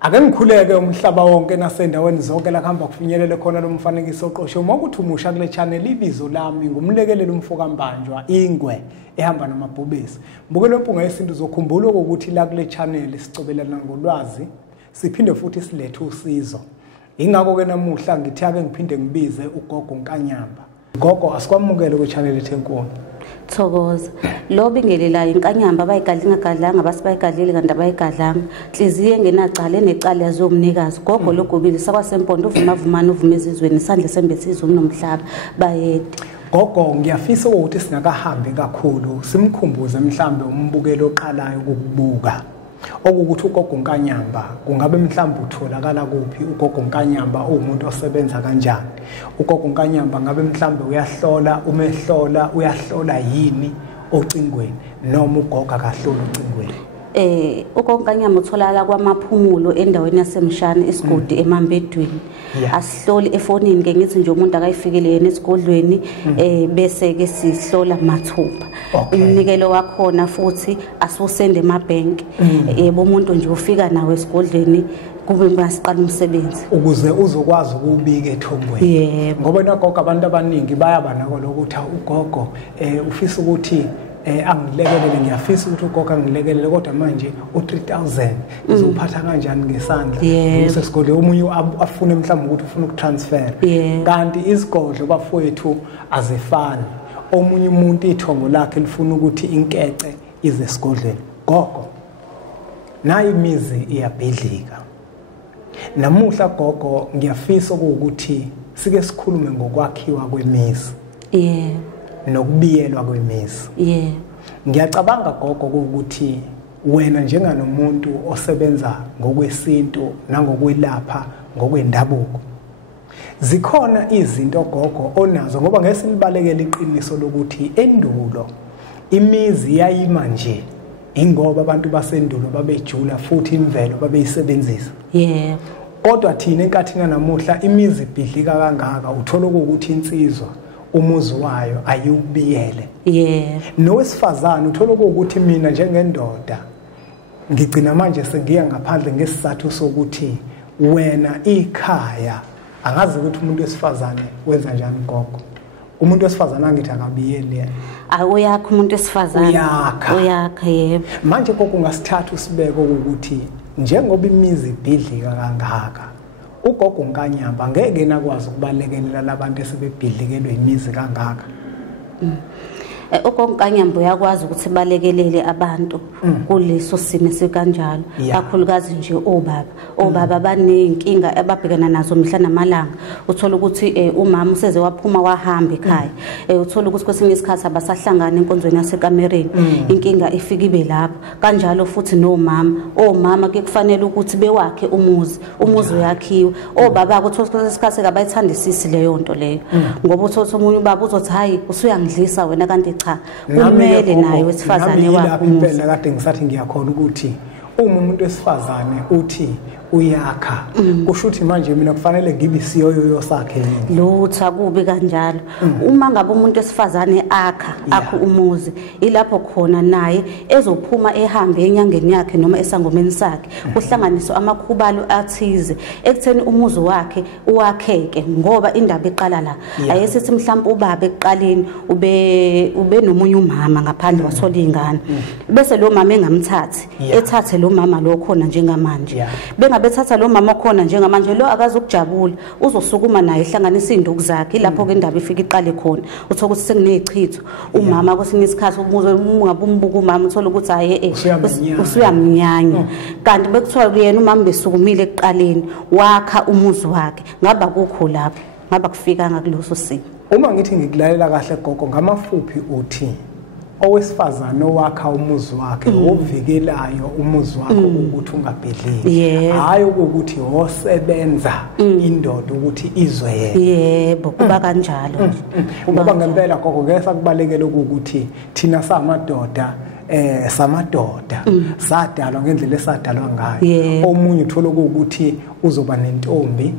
Ake ngikhuleke umhlaba wonke nasendaweni zonke la kuhamba kufinyelele khona lo mfanekiso oqosho uma ukuthi umusha kule channel ibizo lami ngumlekeleli umfoka Mbanjwa ingwe ehamba namabhubesi. Mbukelo mpunga yesintu uzokhumbula ukuthi la kule channel sicobelana ngolwazi siphinde futhi silethe usizo. Ingakho ke namuhla ngithi ake ngiphinde ngibize ugogo Nkanyamba. Gogo asikwamukele ku channel ethenkulu. Thokoza lo bingelelayo inkanyamba abayigadlinga basibayigadlile kanti abayigadlanga inhliziyo engenacala enecala yazomnikazi gogo logobile sakwasempondo uvumavumana uvume ezizweni isandla sembesizwe nomhlaba bayede. Gogo ngiyafisa ukuthi singakahambi kakhulu simkhumbuze mhlambe umbukelo oqalayo ukubuka okuthi ugogo Nkanyamba kungabe mhlambe utholakala kuphi ugogo Nkanyamba umuntu osebenza kanjani ugogo Nkanyamba ngabe mhlambe uyahlola umehlola uyahlola yini ocingweni noma ugogo akahlola ocingweni ugogo Nkanyamba utholakala kwamaphumulo endaweni yasemshana esigodi emambedweni asihloli efonini ke ngithi nje umuntu akayifikele yena esigodlweni bese ke sihlola mathupha umnikelo wakhona futhi asiwusende emabhenki yebo umuntu nje ufika nawe esigodlweni kube masiqala umsebenzi ukuze uzokwazi ukubika ethongweni ngoba nagogo abantu abaningi bayaba nako lokuthi ugogo ufisa ukuthi angilekelele ngiyafisa ukuthi ugogo angilekelele kodwa manje u3000 izophatha kanjani ngesandla bese sigodle omunye afune mhlawumbe ukuthi ufuna ukutransfer kanti isigodlo bafowethu azifani omunye umuntu ithongo lakhe lifuna ukuthi inkece ize esigodleni gogo nayi imizi iyabhidlika namuhla gogo ngiyafisa ukuthi sike sikhulume ngokwakhiwa kwemizi nokubiyelwa kwemizi ngiyacabanga gogo ukuthi wena njenganomuntu osebenza ngokwesintu nangokwelapha ngokwendabuko zikhona izinto gogo onazo ngoba ngesilibalekela iqiniso lokuthi endulo imizi yayima nje ingoba abantu basendulo babejula futhi imvelo babeyisebenzisa kodwa thina enkathini namuhla imizi ibhidlika kangaka uthola ukuthi insizwa umuzi wayo ayubiyele nowesifazana uthola ukuthi mina njengendoda ngigcina manje sengiya ngaphandle ngesizathu sokuthi wena ikhaya angazi ukuthi umuntu wesifazane wenza njani gogo umuntu wesifazane angithi akabiyele uyakho umuntu wesifazane uyakha yebo manje gogo ngasithatha usibeke ukuthi njengoba imizi ibhidlika kangaka ugogo Nkanyamba ngeke nakwazi ukubalekelela labantu esebebhidlikelwe imizi kangaka ugogo Nkanyamba uyakwazi ukuthi balekelele abantu kuleso simo sikanjalo kakhulukazi nje obaba banenkinga ababhekana nazo mihla namalanga uthola ukuthi umama useze waphuma wahamba ekhaya uthola ukuthi kwesinye isikhathi abasahlangana enkonzweni yasekamereni inkinga ifika ibe lapho kanjalo futhi omama ke kufanele ukuthi bewakhe umuzi uyakhiwe obaba kuthola isikhathi kabayithandisisi leyo nto leyo ngoba uthola umunye ubaba uzothi hayi usuyangidlisa wena kanti cha kumele naye wesifazane wakho impela kade ngisathi ngiyakhona ukuthi umuntu wesifazane uthi uyakha kusho ukuthi manje mina kufanele ngibe isiyoyo sakhe lutho akubi kanjalo uma ngabe umuntu wesifazane akho umuzi ilapho khona naye ezophuma ehambe enyangeni yakhe noma esangomeni sakhe kuhlanganiswa amakhubalo athize ekutheni umuzi wakhe uwakheke ngoba indaba eqala la ayesithi mhlawumbe ubaba eqaleni ube nomunye umama ngaphandle wathola ingane bese lo mama engamthathi ethathe lo mama lo khona njengamanje bethatha lo mama khona njengamanje lo akazokujabula uzosukuma naye ehlanganisa induku zakhe lapho ke indaba ifika iqale khona uthola ukuthi sekunechitho umama kwesinye isikhathi ungabe umbuka umama uthola ukuthi haye usuyamnyanya kanti bekuthiwa yena umama besukumile ekuqaleni wakha umuzi wakhe ngaba kukho lapho ngaba kufika ngakuloso simo uma ngithi ngikulalela kahle gogo ngamafuphi uthi owesifazane owakha umuzi wakhe ovikelayo umuzi wakhe ukuthi ungabhidliki hayi ukuthi osebenza indoda ukuthi izwe yebo kuba kanjalo ngoba ngempela gogo ngeke sakubalekele ukuthi thina samadoda sadalwa ngendlela esadalwa ngayo omunye uthola ukuthi uzoba nentombi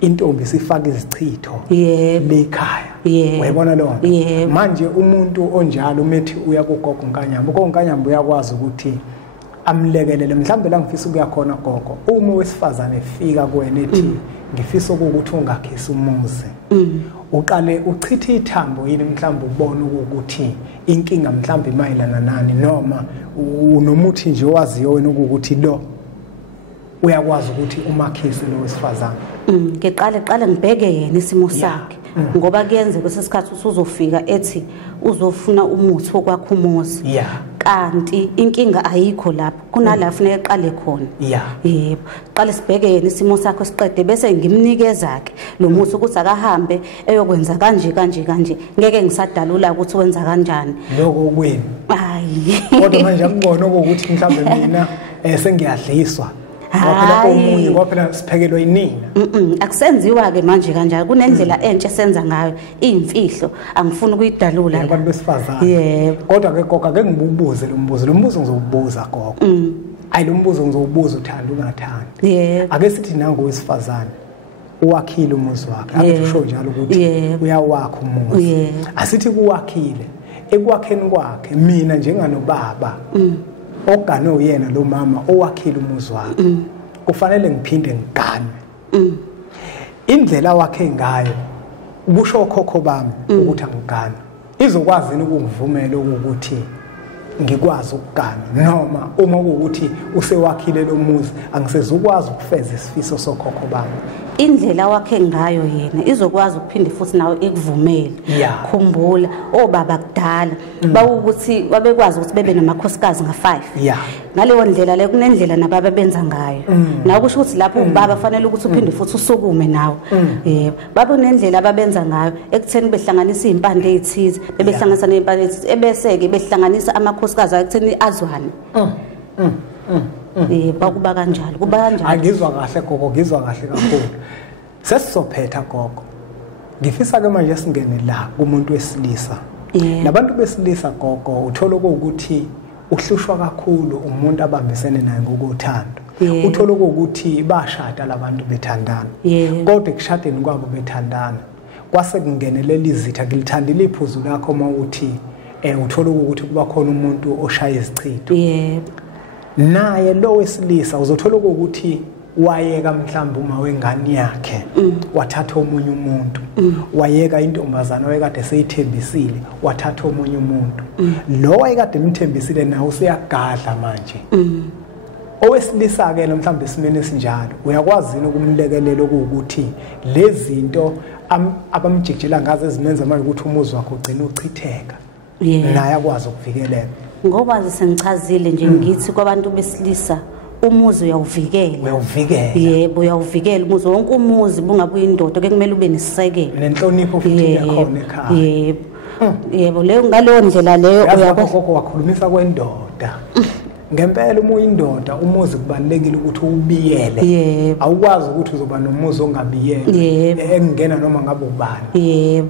intombi sifaka izichitho lekhaya wayibona lo manje umuntu onjalo umethi uya kugogo Nkanyamba ugogo Nkanyamba uyakwazi ukuthi amlekelele mhlambe la ngifisa ukuya khona gogo uma wesifazane efika kuwena ethi ngifisa ukuthi ungakhisa umuzi uqale uchithe ithambo yini mhlambe ubone ukuthi inkinga mhlambe imayilana nani noma unomuthi nje owaziyo wena ukuthi lo uyakwazi ukuthi umakhise lo wesifazane ngiqale ngibheke yena isimo sakhe ngoba kuyenze kwesesikhathi usuzofika ethi uzofuna umuthi wokwakha umuzi kanti inkinga ayikho lapho kunala kufanele eqale khona yebo qale sibheke yena isimo sakhe siqede bese ngimnikeza ke lo muthi ukuthi akahambe eyokwenza kanje ngeke ngisadalula ukuthi wenza kanjani lokho kweni kodwa manje akubona ukuthi mhlambe mina sengiyadliswa ngoba siphekelwa yinina akusenziwa ke manje kanjalo kunendlela entshe senza ngayo imfihlo angifuni ukuyidalula abantu besifazane kodwa ke gogo ake ngibubuze lo mbuzo ngizowubuza gogo ayi lo mbuzo ngizowubuza uthanda ungathandi ake sithi nango wesifazane uwakhile umuzi wakhe ake usho njalo ukuthi uyawakha umuzi asithi kuwakhile ekwakheni kwakhe mina njenganobaba ogane uyena lo mama owakhile umuzi wakhe kufanele ngiphinde ngigane indlela wakhe ngayo ubusho okhokho bami ukuthi angigane izokwazi ukungivumela ukuthi ngikwazi ukugana noma uma ukuthi usewakhile lo muzi angisezukwazi ukufeza isifiso sokhokho bami indlela wakhe ngayo yena izokwazi ukuphinde futhi nawe ikuvumele khumbula obaba kudala bawukuthi babekwazi ukuthi bebe namakhosikazi nga5 ngaleyo ndlela le kunendlela nababa benza ngayo nawe kusho ukuthi lapho ubaba fanele ukuthi uphinde futhi usukume nawe yebo baba kunendlela ababenza ngayo ekutheni behlanganisa izimpande ezithize bebehlanganisa nezimpande ezithize ebese ke behlanganisa amakhosikazi ekutheni azwane bakuba kanjalo kuba kanjalo angizwa kahle gogo ngizwa kahle kakhulu sesizophetha gogo ngifisa ke manje singene la kumuntu wesilisa nabantu besilisa gogo uthola ukuthi uhlushwa kakhulu umuntu abambisene naye ngokuthanda uthola ukuthi bashada labantu bethandana kodwa ekushadeni kwabo bethandana kwase kungenelela izitha kilithandile iphuzu lakho mawuthi uthola ukuthi kuba khona umuntu oshaya izichitho naye lo wesilisa uzothola ukuthi wayeka mhlawumbe uma wengane yakhe wathatha omunye umuntu wayeka intombazana wayekade seyithembisile wathatha omunye umuntu lo wayekade emthembisile nawe useyagadla manje owesilisa ke mhlawumbe esimene sinjalo uyakwazi ukumlekelela ukuthi lezi zinto abamjijela ngazo ezimenza manje ukuthi umuzi wakhe ugcine uchitheka naye akwazi ukuvikeleka ngoba sengichazile nje ngithi kwabantu besilisa umuzi uyawuvikela yebo uyawuvikela umuzi wonke umuzi bungabuye indoda ke kumele ube nesisekelo nenhlonipho futhi yakhona ekhaya yebo leyo ngalo ndlela leyo uyakwazi wakhulumisa kwendoda ngempela uma uyindoda umuzi kubalekile ukuthi ubiyele awukwazi ukuthi uzoba nomuzi ongabiyele engena noma ngabe ubani yebo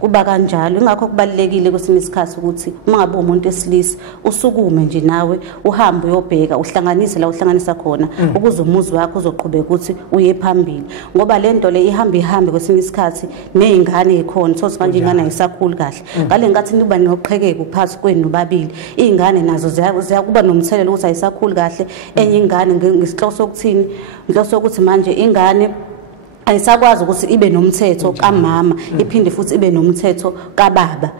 kuba kanjalo ingakho kubalekile kwesinye isikhathi ukuthi uma ngabe umuntu esilisa usukume nje nawe uhambe uyobheka uhlanganise la uhlanganisa khona ukuze umuzi wakho uzoqhubeka ukuthi uye phambili ngoba lento le ihambe kwesinye isikhathi nezingane ekhona so manje ingane ayisakhuli kahle ngale nkathi niba noqhekeke uphathi kwenu babili izingane nazo ziyakuba nomthetho ukuthi ayisakhuli kahle enye ingane ngisihloso sokuthini ngihloso ukuthi manje ingane ayisakwazi ukuthi ibe nomthetho kamama iphinde futhi ibe nomthetho kababa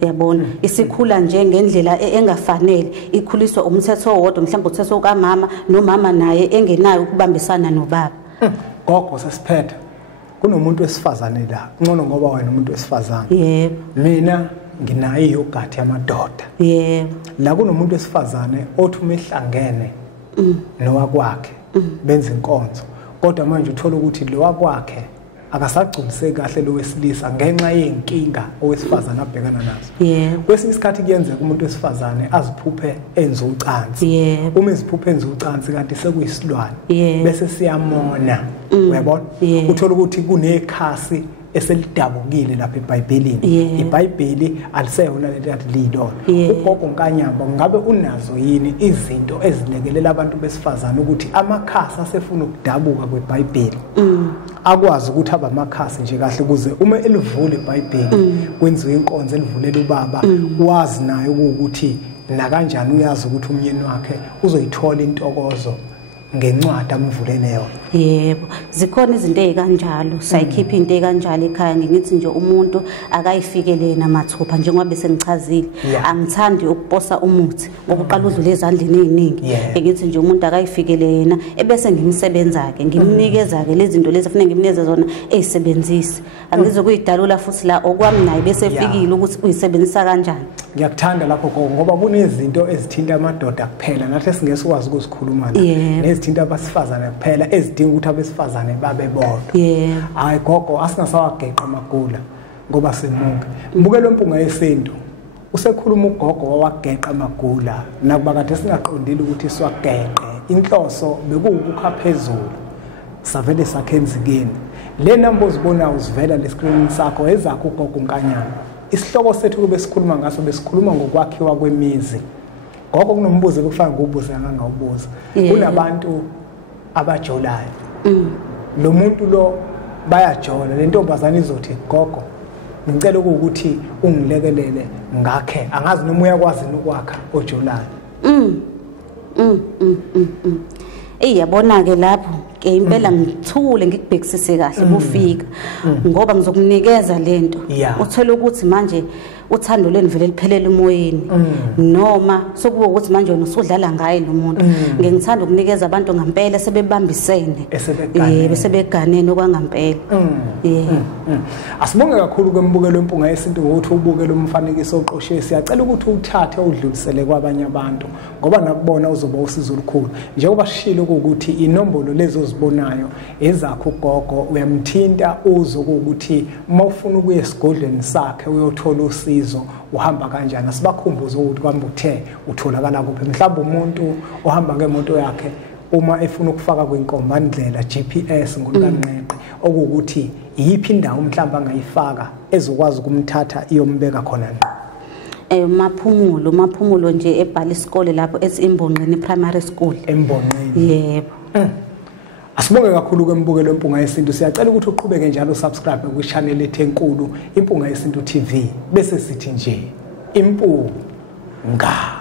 yabona isikhula nje ngendlela engafanele ikhuliswa umthetho owodwa mhlawumbe umthetho kamama nomama naye engenayo ukubambisana nobaba gogo sesiphetha kunomuntu wesifazane la ngcono ngoba wena umuntu wesifazane yebo mina nginayo yogathi yamadoda yebo la kunomuntu wesifazane othi umehlangene nowakwakhe benza inkonzo kodwa manje uthola ukuthi lo wakwakhe akasagculiseki kahle lo wesilisa ngenxa yenkinga owesifazane abhekana nazo kwesinye isikhathi kuyenzeka umuntu wesifazane aziphuphe enze ucansi uma eziphuphe enze ucansi kanti sekuyisilwane bese siyamona uyabona uthola ukuthi kunekhasi eselidabukile lapha eBhayibhelini iBhayibheli aliseyona lento yathi lilona ugogo nkanyamba ngabe unazo yini izinto ezilekelela abantu besifazana ukuthi amakhasi asefuna ukudabuka kweBhayibheli akwazi ukuthi aba amakhasi nje kahle kuze uma elivule iBhayibheli kwenziwe inkonzo elivulela ubaba wazi naye ukuthi na kanjani uyazi ukuthi umyeni wakhe uzoyithola intokozo ngencwadi amvulele yona. Yebo, zikhona izinto ezikanjalo, sayikhipha into ezikanjalo ekhaya ngithi nje umuntu akayifikele namathupha njengoba bese ngichazile. Angithandi ukuposa umuthi ngoba uqala udlule ezandleni eziningi. Ngithi nje umuntu akayifikele yena ebese ngimsebenza ke, ngimnikeza ke lezi zinto lezi kufanele ngimnikeze zona ezisebenzisi. Angizokuyidalula futhi la okwami naye bese efikile ukuthi uyisebenzisa kanjani. Ngiyakuthanda lapho ngoba kunezinto ezithinta amadoda kuphela nathi singesikwazi ukuzikhuluma nezithinta abasifazane kuphela ezidinga ukuthi abesifazane babe bodwa. Hayi gogo asingasawageqa amagula ngoba simunke. Mbukelo mpunga yesintu usekhuluma ugogo wawageqa amagula nakuba kade singaqondile ukuthi siwageqe. Inhloso bekuwukukha phezulu savele sakhenzikeni. Le number uzibona uzivela le screen sakho ezakho ugogo unkanyana. Isihloko sethu kube sikhuluma ngaso besikhuluma ngokwakhiwa kwemizi. Gogo kunombuzo ekufana ngobuze angangawubuza. Kunabantu abajolayo. Lo muntu lo bayajola le ntombazana izothi gogo ngicela ukuthi ungilekelele ngakhe angazi noma uyakwazi ukwakha ojolayo. Yabona ke lapho ke impela ngithule ngikubhekisise kahle kufika ngoba ngizokunikeza lento uthola ukuthi manje uthando lweni vele liphelele emoyeni noma sokuba ukuthi manje wena usudlala ngaye lo muntu ngengithanda ukunikeza abantu ngempela sebebambisene bese beganene okwangempela. Asibonge kakhulu kwembukelo empunga yesintu ngokuthi ubukele umfanekiso oqoshe. Siyacela ukuthi uthathe udlulisele kwabanye abantu ngoba nakubona uzoba usizo olukhulu njengoba sishilo ukuthi inombolo lezo zibonayo ezakho ugogo uyamthinta uzokuthi mawufuna ukuya esigodlweni sakhe uyothola usizo uhamba kanjani. Sibakhumbuze ukuthi kwamba uthe utholakala kuphi mhlawumbe umuntu ohamba ngemoto yakhe uma efuna ukufaka kwinkombandlela GPS ngolukanqeqe okuthi iyiphi indawo mhlawumbe angayifaka ezokwazi ukumthatha iyombeka khona maphumulo nje ebhala isikole lapho esimbonqeni primary school embonqeni. Yebo. Asibonge kakhulu kwembukelo empunga yesintu. Siyacela ukuthi uqhubeke njalo subscribe ku channel ethu enkulu Impunga Yesintu TV bese sithi nje impunga.